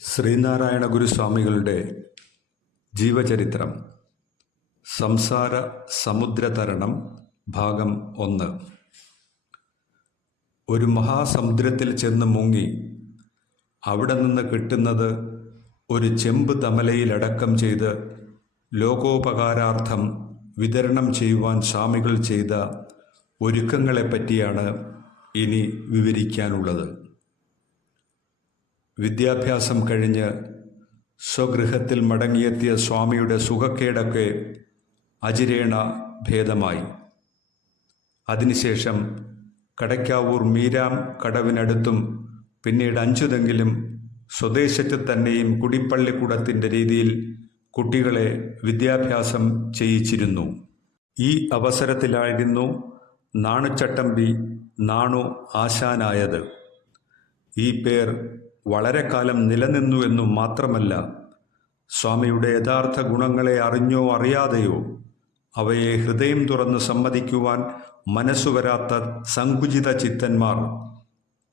ശ്രീനാരായണ ഗുരുസ്വാമികളുടെ ജീവചരിത്രം സംസാര സമുദ്രതരണം ഭാഗം ഒന്ന്. ഒരു മഹാസമുദ്രത്തിൽ ചെന്ന് മുങ്ങി അവിടെ നിന്ന് കിട്ടുന്നത് ഒരു ചെമ്പ് തമലയിലടക്കം ചെയ്ത് ലോകോപകാരാർത്ഥം വിതരണം ചെയ്യുവാൻ സ്വാമികൾ ചെയ്ത ഒരുക്കങ്ങളെപ്പറ്റിയാണ് ഇനി വിവരിക്കാനുള്ളത്. വിദ്യാഭ്യാസം കഴിഞ്ഞ് സ്വഗൃഹത്തിൽ മടങ്ങിയെത്തിയ സ്വാമിയുടെ സുഖക്കേടൊക്കെ അജിരേണ ഭേദമായി. അതിനുശേഷം കടയ്ക്കാവൂർ മീരാം കടവിനടുത്തും പിന്നീട് അഞ്ചുതെങ്കിലും സ്വദേശത്ത് തന്നെയും കുടിപ്പള്ളിക്കൂടത്തിന്റെ രീതിയിൽ കുട്ടികളെ വിദ്യാഭ്യാസം ചെയ്യിച്ചിരുന്നു. ഈ അവസരത്തിലായിരുന്നു നാണുചട്ടമ്പി നാണു ആശാനായത്. ഈ പേർ വളരെ കാലം നിലനിന്നു എന്നു മാത്രമല്ല സ്വാമിയുടെ യഥാർത്ഥ ഗുണങ്ങളെ അറിഞ്ഞോ അറിയാതെയോ അവയെ ഹൃദയം തുറന്ന് സമ്മതിക്കുവാൻ മനസ്സുവരാത്ത സങ്കുചിത ചിത്തന്മാർ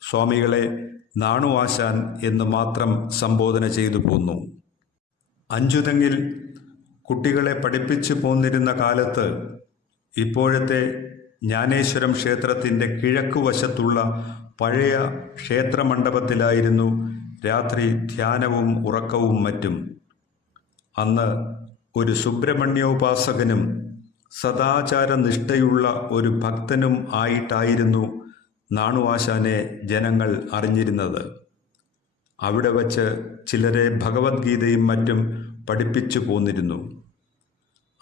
സ്വാമികളെ നാണുവാശാൻ എന്ന് മാത്രം സംബോധന ചെയ്തു പോന്നു. അഞ്ചുതെങ്ങിൽ കുട്ടികളെ പഠിപ്പിച്ചു പോന്നിരുന്ന കാലത്ത് ഇപ്പോഴത്തെ ജ്ഞാനേശ്വരം ക്ഷേത്രത്തിന്റെ കിഴക്കുവശത്തുള്ള പഴയ ക്ഷേത്രമണ്ഡപത്തിലായിരുന്നു രാത്രി ധ്യാനവും ഉറക്കവും മറ്റും. അന്ന് ഒരു സുബ്രഹ്മണ്യോപാസകനും സദാചാരനിഷ്ഠയുള്ള ഒരു ഭക്തനും ആയിട്ടായിരുന്നു നാണുവാശാനെ ജനങ്ങൾ അറിഞ്ഞിരുന്നത്. അവിടെ വച്ച് ചിലരെ ഭഗവത്ഗീതയും മറ്റും പഠിപ്പിച്ചു പോന്നിരുന്നു.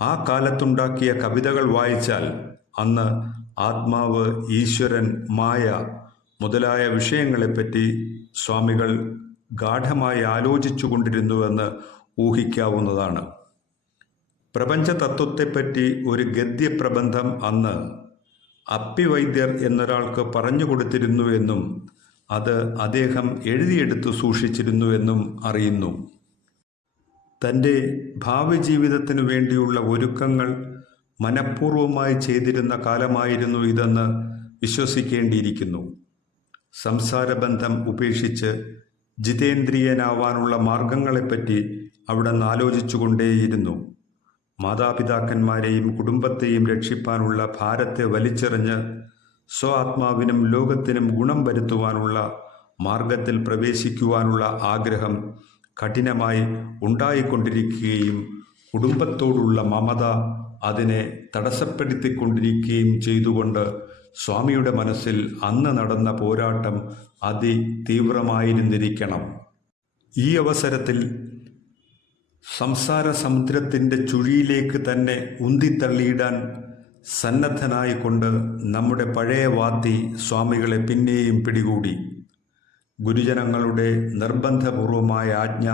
ആ കാലത്തുണ്ടാക്കിയ കവിതകൾ വായിച്ചാൽ അന്ന് ആത്മാവ് ഈശ്വരൻ മായ മുതലായ വിഷയങ്ങളെപ്പറ്റി സ്വാമികൾ ഗാഠമായി ആലോചിച്ചു കൊണ്ടിരുന്നുവെന്ന് ഊഹിക്കാവുന്നതാണ്. പ്രപഞ്ച തത്വത്തെപ്പറ്റി ഒരു ഗദ്യപ്രബന്ധം അന്ന് അപ്പിവൈദ്യർ എന്നൊരാൾക്ക് പറഞ്ഞു കൊടുത്തിരുന്നുവെന്നും അത് അദ്ദേഹം എഴുതിയെടുത്ത് സൂക്ഷിച്ചിരുന്നുവെന്നും അറിയുന്നു. തന്റെ ഭാവി ജീവിതത്തിനു വേണ്ടിയുള്ള ഒരുക്കങ്ങൾ മനഃപൂർവമായി ചെയ്തിരുന്ന കാലമായിരുന്നു ഇതെന്ന് വിശ്വസിക്കേണ്ടിയിരിക്കുന്നു. സംസാരബന്ധം ഉപേക്ഷിച്ച് ജിതേന്ദ്രിയനാവാനുള്ള മാർഗങ്ങളെപ്പറ്റി അവിടെ നിന്ന് ആലോചിച്ചുകൊണ്ടേയിരുന്നു. മാതാപിതാക്കന്മാരെയും കുടുംബത്തെയും രക്ഷിപ്പാനുള്ള ഭാരത്തെ വലിച്ചെറിഞ്ഞ് സ്വ ആത്മാവിനും ലോകത്തിനും ഗുണം വരുത്തുവാനുള്ള മാർഗത്തിൽ പ്രവേശിക്കുവാനുള്ള ആഗ്രഹം കഠിനമായി ഉണ്ടായിക്കൊണ്ടിരിക്കുകയും കുടുംബത്തോടുള്ള മമത അതിനെ തടസ്സപ്പെടുത്തിക്കൊണ്ടിരിക്കുകയും ചെയ്തുകൊണ്ട് സ്വാമിയുടെ മനസ്സിൽ അന്ന് നടന്ന പോരാട്ടം അതിതീവ്രമായിരുന്നിരിക്കണം. ഈ അവസരത്തിൽ സംസാര സമുദ്രത്തിന്റെ ചുഴിയിലേക്ക് തന്നെ ഉന്തിത്തള്ളിയിടാൻ സന്നദ്ധനായിക്കൊണ്ട് നമ്മുടെ പഴയ വാത്തി സ്വാമികളെ പിന്നെയും പിടികൂടി. ഗുരുജനങ്ങളുടെ നിർബന്ധപൂർവമായ ആജ്ഞ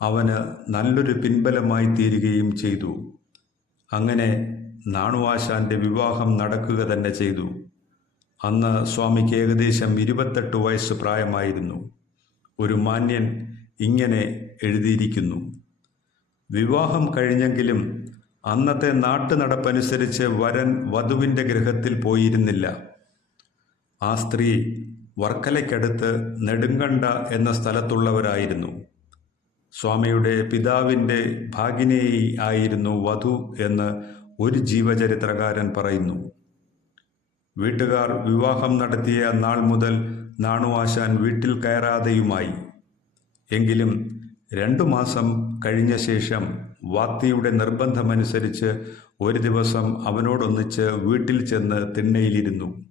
അവന് നല്ലൊരു പിൻബലമായി തീരുകയും ചെയ്തു. അങ്ങനെ നാണുവാശാന്റെ വിവാഹം നടക്കുക തന്നെ ചെയ്തു. അന്ന് സ്വാമിക്ക് ഏകദേശം ഇരുപത്തെട്ട് വയസ്സ് പ്രായമായിരുന്നു. ഒരു മാന്യൻ ഇങ്ങനെ എഴുതിയിരിക്കുന്നു. വിവാഹം കഴിഞ്ഞെങ്കിലും അന്നത്തെ നാട്ടുനടപ്പനുസരിച്ച് വരൻ വധുവിന്റെ ഗൃഹത്തിൽ പോയിരുന്നില്ല. ആ സ്ത്രീ വർക്കലയ്ക്കടുത്ത് നെടുങ്കണ്ട എന്ന സ്ഥലത്തുള്ളവരായിരുന്നു. സ്വാമിയുടെ പിതാവിന്റെ ഭാഗിനേയി ആയിരുന്നു വധു എന്ന് ഒരു ജീവചരിത്രകാരൻ പറയുന്നു വീട്ടുകാർ വിവാഹം നടത്തിയ നാൾ മുതൽ നാണുവാശാൻ വീട്ടിൽ കയറാതെയുമായി. എങ്കിലും രണ്ടു മാസം കഴിഞ്ഞ ശേഷം വാത്തിയുടെ നിർബന്ധമനുസരിച്ച് ഒരു ദിവസം അവനോടൊന്നിച്ച് വീട്ടിൽ ചെന്ന് തിണ്ണയിലിരുന്നു.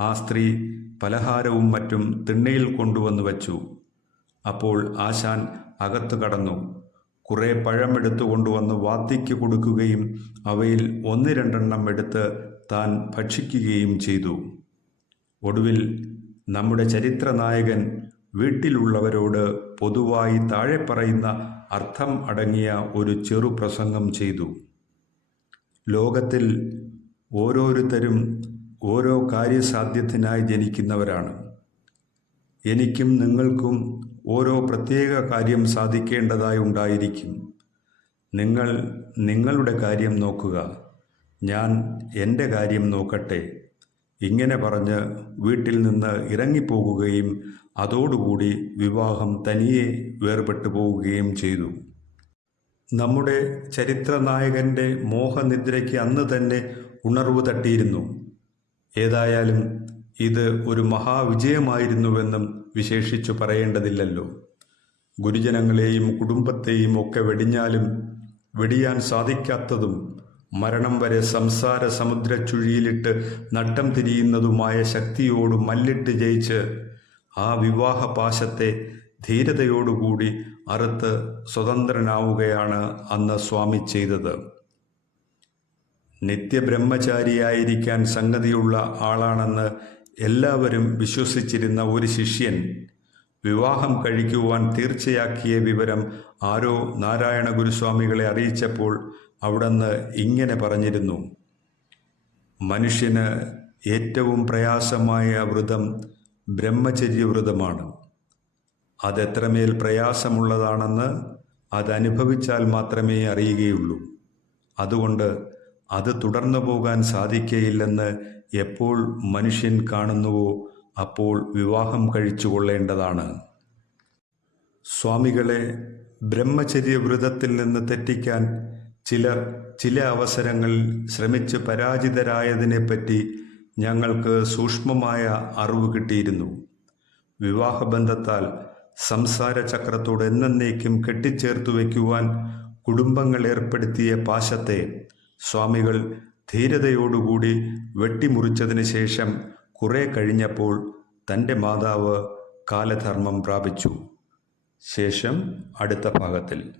ആ സ്ത്രീ പലഹാരവും മറ്റും തിണ്ണയിൽ കൊണ്ടുവന്നു വച്ചു. അപ്പോൾ ആശാൻ അകത്തു കടന്നു. കുറേ പഴമെടുത്തു കൊണ്ടുവന്ന് വാത്തിക്ക് കൊടുക്കുകയും അവയിൽ ഒന്ന് രണ്ടെണ്ണം എടുത്ത് താൻ ഭക്ഷിക്കുകയും ചെയ്തു. ഒടുവിൽ നമ്മുടെ ചരിത്രനായകൻ വീട്ടിലുള്ളവരോട് പൊതുവായി താഴെ പറയുന്ന അർത്ഥം അടങ്ങിയ ഒരു ചെറു പ്രസംഗം ചെയ്തു. ലോകത്തിൽ ഓരോരുത്തരും ഓരോ കാര്യസാധ്യത്തിനായി ജനിക്കുന്നവരാണ്. എനിക്കും നിങ്ങൾക്കും ഓരോ പ്രത്യേക കാര്യം സാധിക്കേണ്ടതായി ഉണ്ടായിരിക്കും. നിങ്ങൾ നിങ്ങളുടെ കാര്യം നോക്കുക. ഞാൻ എന്റെ കാര്യം നോക്കട്ടെ. ഇങ്ങനെ പറഞ്ഞ് വീട്ടിൽ നിന്ന് ഇറങ്ങിപ്പോകുകയും അതോടുകൂടി വിവാഹം തനിയെ വേർപെട്ടു പോവുകയും ചെയ്തു. നമ്മുടെ ചരിത്രനായകന്റെ മോഹനിദ്രയ്ക്ക് അന്ന് തന്നെ ഉണർവ് തട്ടിയിരുന്നു. ഏതായാലും ഇത് ഒരു മഹാവിജയമായിരുന്നുവെന്നും വിശേഷിച്ചു പറയേണ്ടതില്ലല്ലോ. ഗുരുജനങ്ങളെയും കുടുംബത്തെയും ഒക്കെ വെടിഞ്ഞാലും വെടിയാൻ സാധിക്കാത്തതും മരണം വരെ സംസാര സമുദ്രച്ചുഴിയിലിട്ട് നട്ടം തിരിയുന്നതുമായ ശക്തിയോട് മല്ലിട്ട് ജയിച്ച് ആ വിവാഹ പാശത്തെ ധീരതയോടുകൂടി അറുത്ത് സ്വതന്ത്രനാവുകയാണ് അന്ന് സ്വാമി ചെയ്തത്. നിത്യബ്രഹ്മചാരിയായിരിക്കാൻ സംഗതിയുള്ള ആളാണെന്ന് എല്ലാവരും വിശ്വസിച്ചിരുന്ന ഒരു ശിഷ്യൻ വിവാഹം കഴിക്കുവാൻ തീർച്ചയാക്കിയ വിവരം ആരോ നാരായണ ഗുരുസ്വാമികളെ അറിയിച്ചപ്പോൾ അവിടുന്ന് ഇങ്ങനെ പറഞ്ഞിരുന്നു. മനുഷ്യന് ഏറ്റവും പ്രയാസമായ വ്രതം ബ്രഹ്മചര്യവ്രതമാണ് അതെത്രമേൽ പ്രയാസമുള്ളതാണെന്ന് അതനുഭവിച്ചാൽ മാത്രമേ അറിയുകയുള്ളൂ. അതുകൊണ്ട് അത് തുടർന്നു പോകാൻ സാധിക്കയില്ലെന്ന് എപ്പോൾ മനുഷ്യൻ കാണുന്നുവോ അപ്പോൾ വിവാഹം കഴിച്ചു കൊള്ളേണ്ടതാണ്. സ്വാമികളെ ബ്രഹ്മചര്യവ്രതത്തിൽ നിന്ന് തെറ്റിക്കാൻ ചിലർ ചില അവസരങ്ങളിൽ ശ്രമിച്ച് പരാജിതരായതിനെപ്പറ്റി ഞങ്ങൾക്ക് സൂക്ഷ്മമായ അറിവ് കിട്ടിയിരുന്നു. വിവാഹബന്ധത്താൽ സംസാര ചക്രത്തോട് എന്നേക്കും കെട്ടിച്ചേർത്തു വയ്ക്കുവാൻ കുടുംബങ്ങൾ ഏർപ്പെടുത്തിയ പാശത്തെ സ്വാമികൾ ധീരതയോടുകൂടി വെട്ടിമുറിച്ചതിന് ശേഷം കുറെ കഴിഞ്ഞപ്പോൾ തന്റെ മാതാവ് കാലധർമ്മം പ്രാപിച്ചു. ശേഷം അടുത്ത ഭാഗത്തിൽ.